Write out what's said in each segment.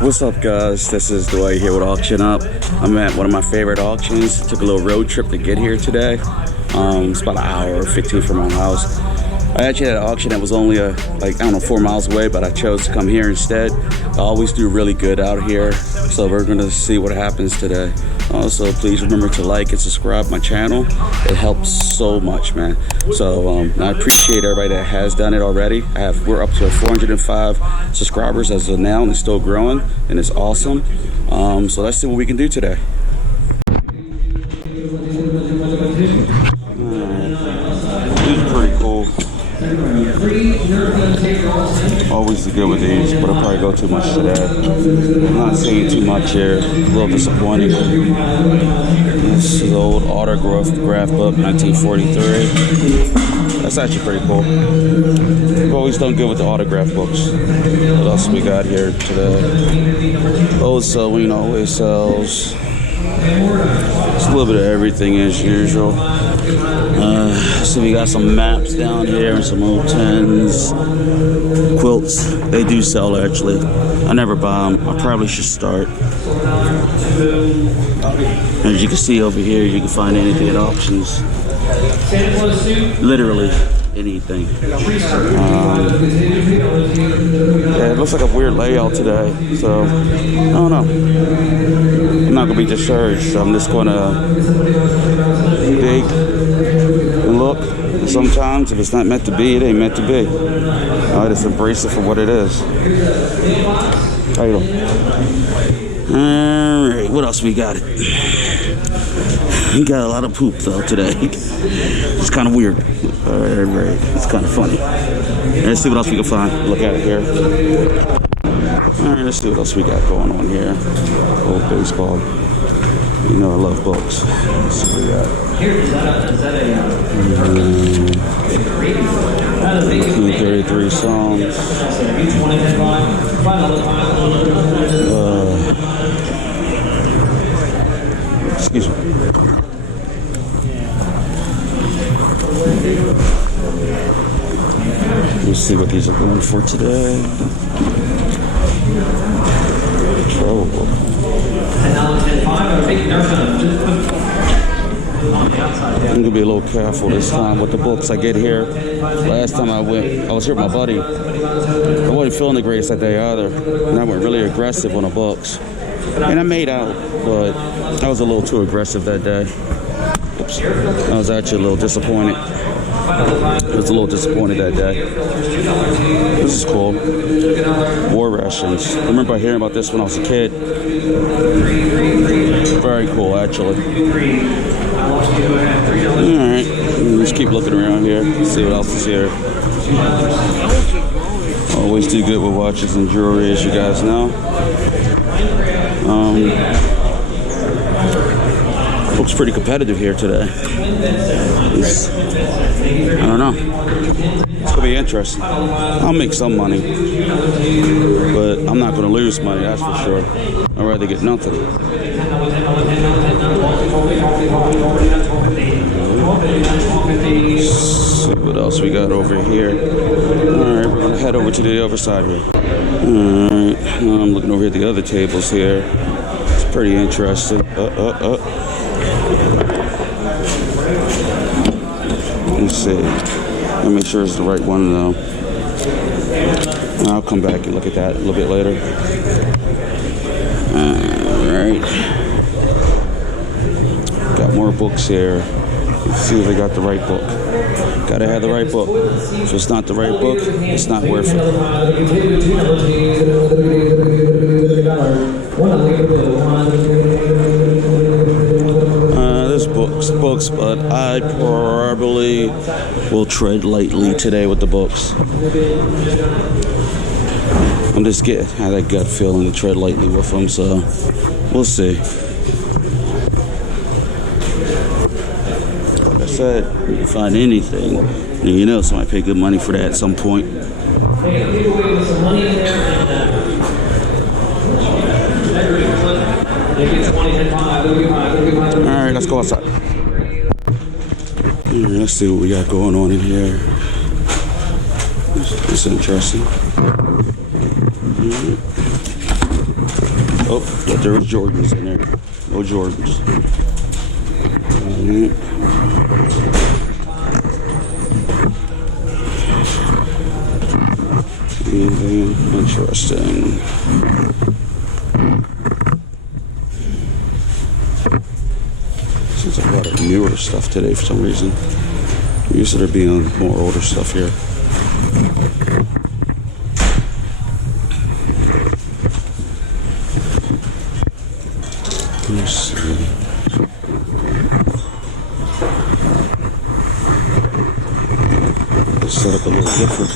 What's up, guys? This is Dwight here with Auction Up. I'm at one of my favorite auctions. Took a little road trip to get here today. It's about an hour or 15 from my house. I actually had an auction that was only 4 miles away, but I chose to come here instead. I always do really good out here, so we're gonna see what happens today. Also, please remember to like and subscribe my channel. It helps so much, man. So I appreciate everybody that has done it already. We're up to 405 subscribers as of now, and it's still growing, and it's awesome. So let's see what we can do today. This is pretty cool. Always good with these, but I'll probably go too much today. I'm not seeing too much here. A little disappointing. This is the old autograph book, 1943. That's actually pretty cool. We've always done good with the autograph books. What else we got here today? Old Selwyn always sells. It's a little bit of everything as usual. So we got some maps down here and some old tins, quilts. They do sell actually. I never buy them. I probably should start. As you can see over here, you can find anything at auctions. Literally anything. Yeah, it looks like a weird layout today, so I don't know. I'm not gonna be discouraged. I'm just gonna dig and look. Sometimes if it's not meant to be, it ain't meant to be. I just embrace it for what it is. How you doing? Alright, what else we got? We got a lot of poop though today. It's kind of weird. Alright, it's kind of funny. Let's see what else we can find. Look at it here. Alright, let's see what else we got going on here. Old baseball. You know I love books. Let's see what we got. 1933 songs. Excuse me. Let's see what these are going for today. Trouble. I'm gonna be a little careful this time with the books I get here. Last time I was here with my buddy. I wasn't feeling the greatest that day either, and I went really aggressive on the books. And I made out, but I was a little too aggressive that day. Oops. I was actually a little disappointed. I was a little disappointed that day. This is cool. War rations. I remember hearing about this when I was a kid. Very cool, actually. Alright, let's keep looking around here. See what else is here. Always do good with watches and jewelry, as you guys know. Looks pretty competitive here today. I don't know. It's gonna be interesting. I'll make some money, but I'm not gonna lose money, that's for sure. I'd rather get nothing. Let's see what else we got over here. Alright, we're gonna head over to the other side here. Alright, I'm looking over at the other tables here. It's pretty interesting. Let's see. Let me make sure it's the right one though. I'll come back and look at that a little bit later. Alright. Got more books here. Let's see if they got the right book. Gotta have the right book. If it's not the right book, it's not worth it. There's books, but I probably will tread lightly today with the books. I'm just getting that gut feeling to tread lightly with them, so we'll see. Like I said, you can find anything, and you know somebody paid good money for that at some point. Alright, let's go outside. Let's see what we got going on in here. It's interesting. Oh, but there was Jordans in there. No Jordans. Anything interesting? Seems like a lot of newer stuff today for some reason. Used to there being more older stuff here. Let's see. Set up a little different.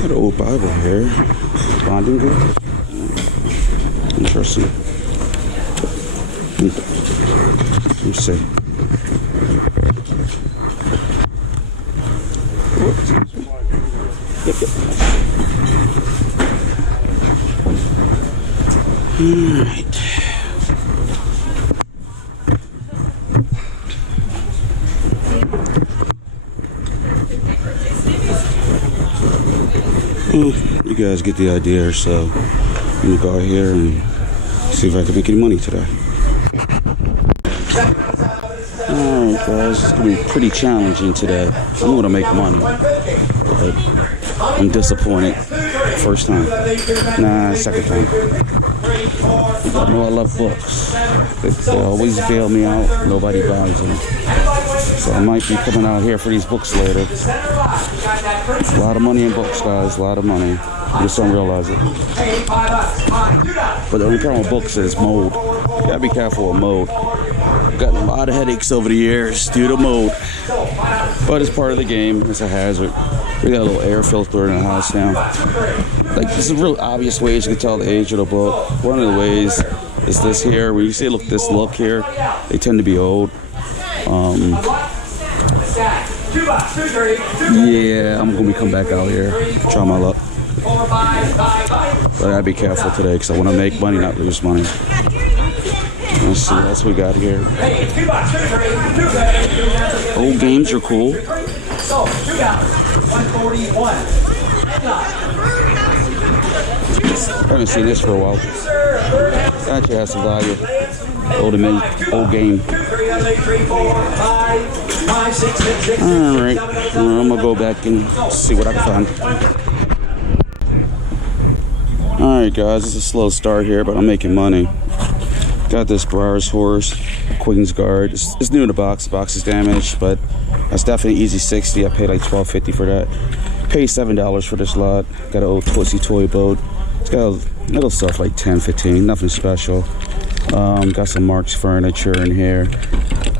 Got an old Bible here. Bonding group. Interesting. Let me see. Yep. Alright. You guys get the idea, so I'm gonna go out here and see if I can make any money today. Alright guys, it's gonna be pretty challenging today. I'm gonna make money, but I'm disappointed. First time. Nah, second time. I know I love books. They always bail me out. Nobody buys them. So I might be coming out here for these books later. A lot of money in books, guys. A lot of money. You just don't realize it. But the only problem with books is mold. You gotta be careful with mold. I've gotten a lot of headaches over the years due to mold. But it's part of the game. It's a hazard. We got a little air filter in the house now. Like, this is real obvious ways you can tell the age of the book. One of the ways is this here. When you see this look here, they tend to be old. Yeah, I'm gonna come back out here, try my luck. But I gotta be careful today because I want to make money, not lose money. Let's see what else we got here. Old games are cool. I haven't seen this for a while. Actually has some value. Old game. Alright, I'm gonna go back and see what I can find. Alright guys, it's a slow start here, but I'm making money. Got this Briar's horse, Queen's Guard. It's new in the box. The box is damaged, but that's definitely easy 60. I paid like $12.50 for that. Paid $7 for this lot. Got an old Tootsie toy boat. It's got little stuff like 10, 15, nothing special. Got some Mark's furniture in here.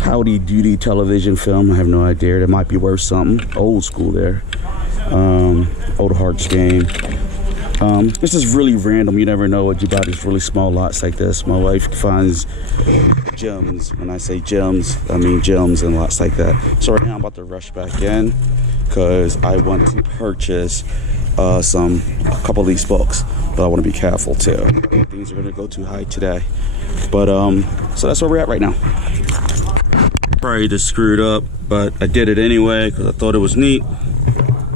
Howdy Doody television film. I have no idea. That might be worth something. Old school there. Old Hearts game. This is really random. You never know what you buy these really small lots like this. My wife finds gems. When I say gems, I mean gems and lots like that. So right now I'm about to rush back in because I want to purchase a couple of these books, but I want to be careful too. Things are going to go too high today. But so that's where we're at right now. Probably just screwed up, but I did it anyway because I thought it was neat.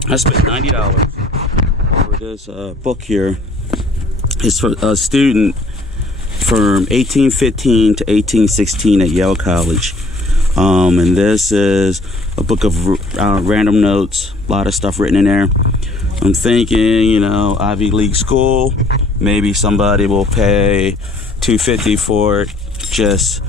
I spent $90 for this book here. It's for a student from 1815 to 1816 at Yale College. And this is a book of random notes, a lot of stuff written in there. I'm thinking, you know, Ivy League school, maybe somebody will pay $2.50 for it, just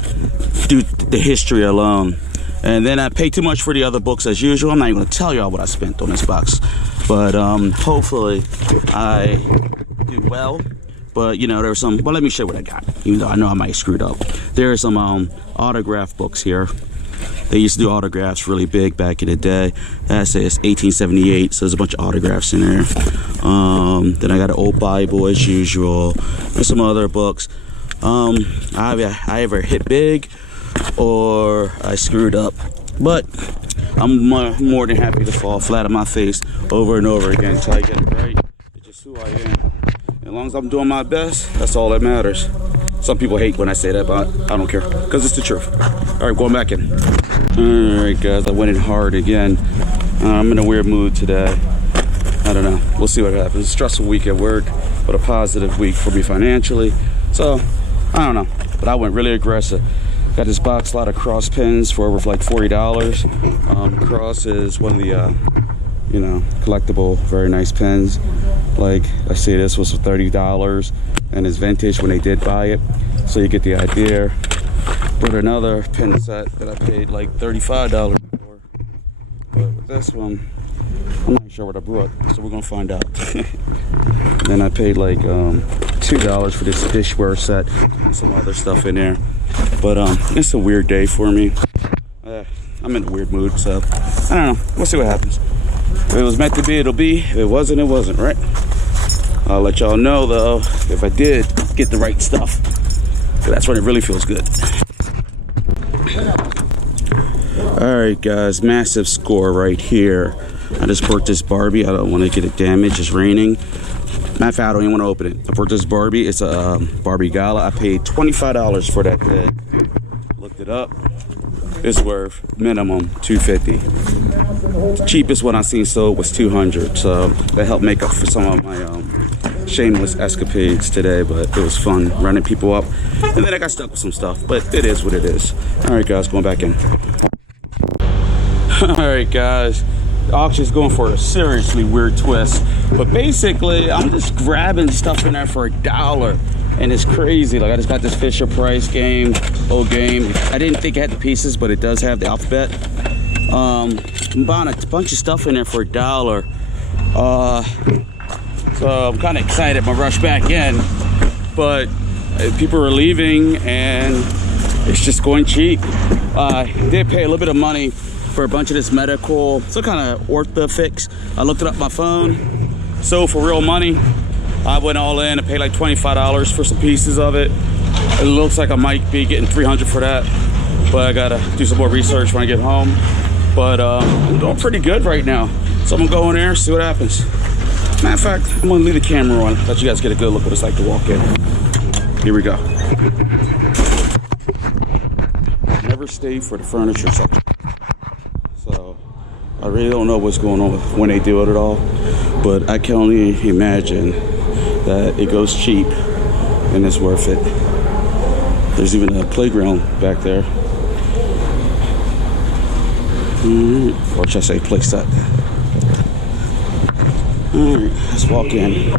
do the history alone. And then I pay too much for the other books as usual. I'm not even gonna tell y'all what I spent on this box, but hopefully I do well. But you know, there's some, well, let me show you what I got, even though I know I might screw it up. There are some autograph books here. They used to do autographs really big back in the day. That says 1878, so there's a bunch of autographs in there. Then I got an old Bible as usual, and some other books. I either hit big or I screwed up, but I'm more than happy to fall flat on my face over and over again until I get it right. It's just who I am. As long as I'm doing my best, that's all that matters. Some people hate when I say that, but I don't care because it's the truth. All right, going back in. All right, guys, I went in hard again. I'm in a weird mood today. I don't know. We'll see what happens. It's a stressful week at work, but a positive week for me financially. So So I don't know, but I went really aggressive. Got this box lot of cross pins for over like $40. Cross is one of the you know, collectible, very nice pins. Like I see this was for $30 and it's vintage when they did buy it, so you get the idea. But another pin set that I paid like $35 for, but with this one I'm not sure what I brought, so we're gonna find out. Then I paid like $2 for this dishware set and some other stuff in there. But it's a weird day for me. I'm in a weird mood, so I don't know. We'll see what happens. If it was meant to be, it'll be. If it wasn't, it wasn't, right? I'll let y'all know though if I did get the right stuff. So that's when it really feels good. Alright guys, massive score right here. I just purchased Barbie. I don't want to get it damaged. It's raining. Matter of fact, I don't even want to open it. I purchased Barbie. It's a Barbie Gala. I paid $25 for that bed. Looked it up. It's worth minimum $250. The cheapest one I seen sold was $200. So that helped make up for some of my shameless escapades today. But it was fun running people up. And then I got stuck with some stuff. But it is what it is. All right, guys, going back in. All right, guys. The auction's going for a seriously weird twist, but basically I'm just grabbing stuff in there for $1 and it's crazy. Like I just got this Fisher Price game, old game. I didn't think it had the pieces, but it does have the alphabet. I'm buying a bunch of stuff in there for $1. So I'm kind of excited. I'm gonna rush back in, but people are leaving and it's just going cheap. I did pay a little bit of money for a bunch of this medical, some kind of ortho fix. I looked it up on my phone. So for real money, I went all in and paid like $25 for some pieces of it. It looks like I might be getting $300 for that, but I gotta do some more research when I get home. But I'm doing pretty good right now. So I'm gonna go in there, see what happens. Matter of fact, I'm gonna leave the camera on, let you guys get a good look what it's like to walk in. Here we go. Never stay for the furniture section. So I really don't know what's going on when they do it at all, but I can only imagine that it goes cheap and it's worth it. There's even a playground back there. Or should I say play set. Alright, let's walk in.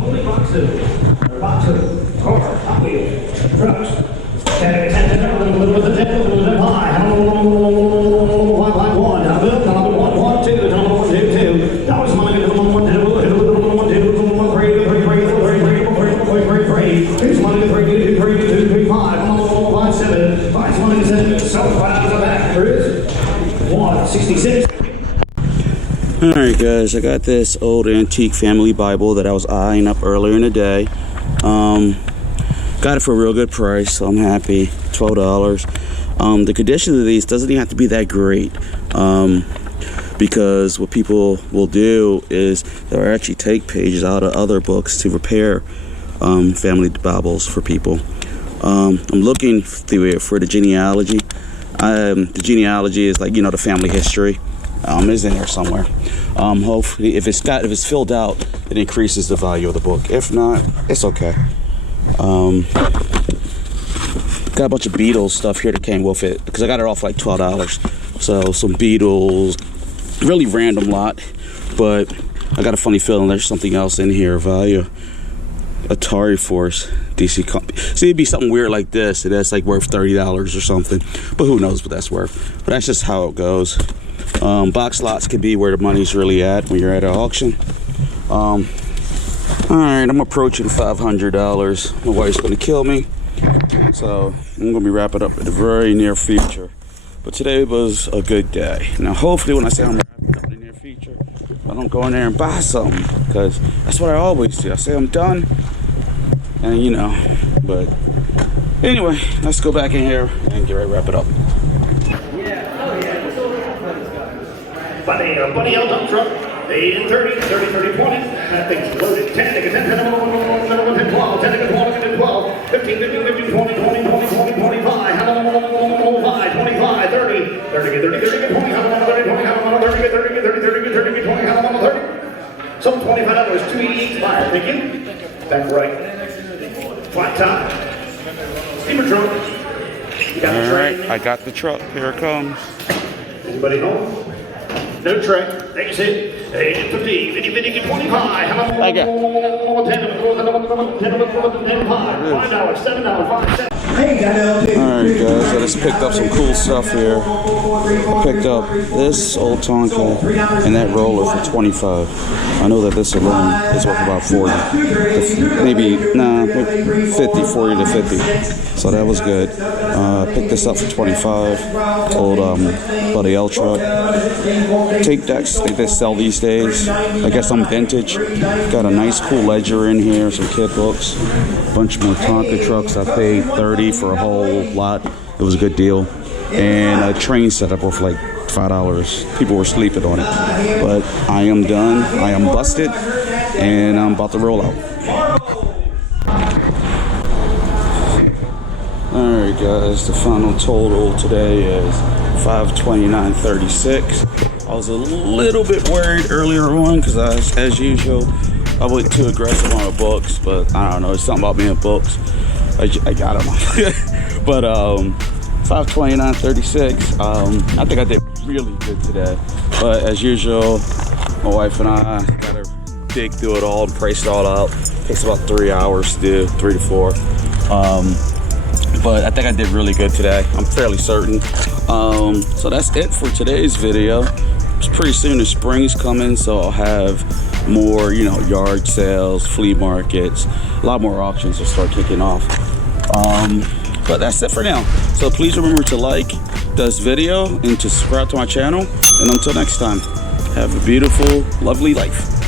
Alright guys, I got this old antique family Bible that I was eyeing up earlier in the day. Got it for a real good price, so I'm happy. $12. The condition of these doesn't even have to be that great, because what people will do is they'll actually take pages out of other books to repair family Bibles for people. I'm looking through it for the genealogy. The genealogy is like, you know, the family history. Is in there somewhere. Hopefully, if it's filled out, it increases the value of the book. If not, it's okay. Got a bunch of Beatles stuff here that came with it because I got it off like $12. So some Beatles, really random lot, but I got a funny feeling there's something else in here of value. Atari Force DC company. See, it'd be something weird like this, and that's like worth $30 or something. But who knows what that's worth? But that's just how it goes. Box lots could be where the money's really at when you're at an auction. Alright, I'm approaching $500. My wife's gonna kill me, so I'm gonna be wrapping up in the very near future. But today was a good day. Now hopefully when I say I'm wrapping up in the near future, I don't go in there and buy something, because that's what I always do. I say I'm done, and you know, but anyway, let's go back in here and get ready to wrap it up. Buddy held up truck, 8 and 30, 30, 30, 20. That thing's loaded. 10, 10, 10, 10, 10, 12, 10, 10, 12, 15, 15, 15, 20, 20, 20, 20, 25, 25, 30, 30, 30, 30, 20, 30, 20, 30, 30, 30, 30, 30, 20, 30. So $25, $288 buyer. Thank you. That's right. Flat time. truck. You got a tray? Alright, I got the truck. Here it comes. Anybody home? No tray. That's it. 8, 15, 50, 50, 25. How about I got. $10, $5, $7, $5. Alright guys, I just picked up some cool stuff here. I picked up this old Tonka and that roller for 25. I know that this alone is worth about 40. Maybe 50, 40 to 50. So that was good. Picked this up for 25. Old Buddy L truck. Tape decks, they sell these days. I guess I'm vintage. Got a nice cool ledger in here, some kit books. Bunch more Tonka trucks. I paid 30 for a whole lot. It was a good deal. And a train setup worth like $5. People were sleeping on it. But I am done. I am busted. And I'm about to roll out. Alright guys, the final total today is $529.36. I was a little bit worried earlier on because as usual, I went too aggressive on the books, but I don't know, it's something about me and books. I don't know. But $529.36. I think I did really good today. But as usual, my wife and I gotta dig through it all and price it all out. It takes about 3 hours to do, 3 to 4. But I think I did really good today. I'm fairly certain. So that's it for today's video. It's pretty soon the spring's coming, so I'll have more, yard sales, flea markets, a lot more auctions will start kicking off. But that's it for now. So please remember to like this video and to subscribe to my channel. And until next time, have a beautiful, lovely life.